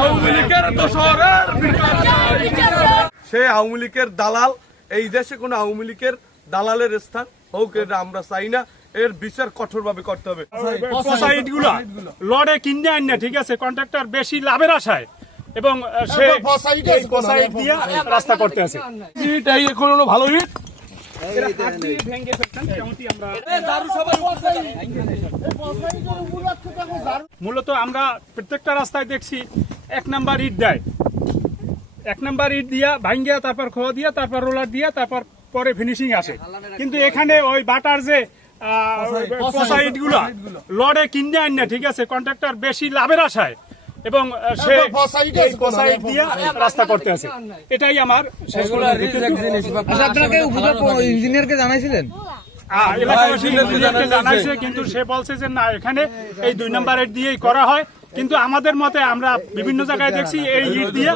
আওয়ামী লীগের। সে আওয়ামী লীগের দালাল এই দেশে কোনো আওয়ামী লীগের দালালের স্থান হোক এটা আমরা চাই না। এর বিচার কঠোরভাবে করতে হবে। লড়ে কিনে আন না ঠিক আছে? কন্ট্রাক্টর বেশি লাভের আশায়। এবং সে রাস্তা করতে আছে। এখন ভালো ইট ভেঙে ফেলছেন যেমনটি আমরা মূলত আমরা প্রত্যেকটা রাস্তায় দেখছি এক নাম্বার ইট দেয়। এক নাম্বার ইট দিয়া ভাঙ্গিয়া তারপর খোয়া দিয়া তারপর রোলার দিয়া তারপর পরে ফিনিশিং আসে। কিন্তু এখানে ওই বাটার যে ইট। গুলা লড়ে কিনে আন না ঠিক আছে? কন্ট্রাক্টর বেশি লাভের আশায়। এবং সে দিয়া রাস্তা করতে আছে। এটাই আমার আচ্ছা আপনাকে ইঞ্জিনিয়ারকে জানাইছিলেন? ইঞ্জিনিয়ারকে জানাইছে। কিন্তু সে বলছে যে না এখানে এই দুই নম্বরের দিয়েই করা হয়। কিন্তু আমাদের মতে আমরা বিভিন্ন জায়গায় দেখছি এই ইট দিয়ে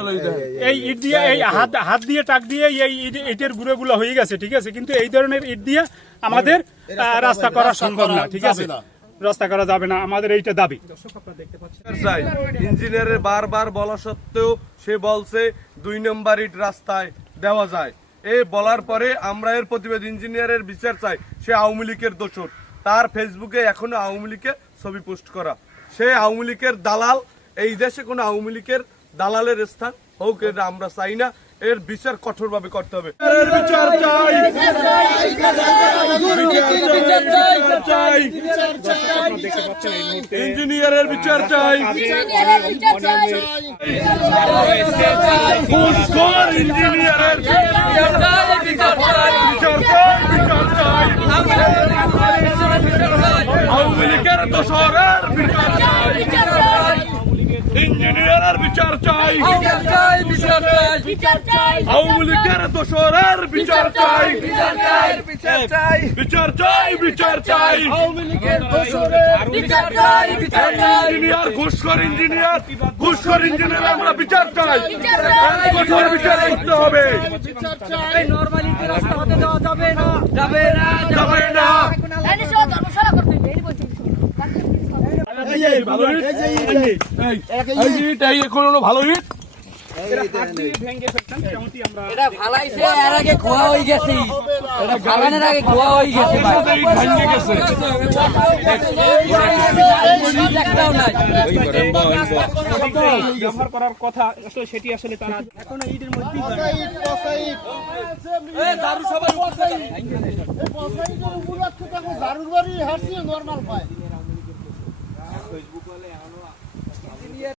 এই ইট দিয়ে এই হাত হাত দিয়ে টাক দিয়ে এই ইট- ইটের গুঁড়োগুলো হয়ে গেছে ঠিক আছে? কিন্তু এই ধরনের ইট দিয়ে আমাদের আহ, রাস্তা করা সম্ভব না ঠিক আছে? রাস্তা করা যাবে না আমাদের এইটা দাবি। ইঞ্জিনিয়ারের বারবার বলা সত্ত্বেও সে বলছে দুই নম্বর ইট রাস্তায় দেওয়া যায়। এ বলার পরে আমরা এর প্রতিবাদ ইঞ্জিনিয়ারের বিচার চাই সে আওয়ামী লীগের দোষর। তার ফেসবুকে এখনও আওয়ামী লীগের ছবি পোস্ট করা। সে আওয়ামী লীগের দালাল এই দেশে কোনো আওয়ামী লীগের দালালের স্থান হোক এটা আমরা চাই না। এর বিচার কঠোরভাবে করতে হবে। বিচার চাই। ইঞ্জিনিয়ারের বিচার চাই। ইঞ্জিনিয়ারের বিচার চাই ঘুষখোর ইঞ্জিনিয়ারের বিচার চাই। বিচার চাই বিচার চাই আওয়ামী লীগের দোসরের বিচার চাই ইঞ্জিনিয়ারের বিচার চাই আওয়ামী লীগের বিচার চাই বিচার চাই বিচার চাই ইঞ্জিনিয়ার ঘুষখোর ইঞ্জিনিয়ার ঘুষখোর ইঞ্জিনিয়ার আমরা বিচার চাই কঠোর বিচার করতে হবে যাবে না ভালো এই হলো ভালো আমরা এটা ফালাইছে এর আগে খোয়া হয়ে গেছে। এটা ফালানোর আগে খোয়া হয়ে গেছে ভাই। ভাঙে গেছে একটাও নাই ব্যবহার করার কথা আসলে সেটি আসলে তারা এখনও বাড়ি হাসি নর্মাল পায়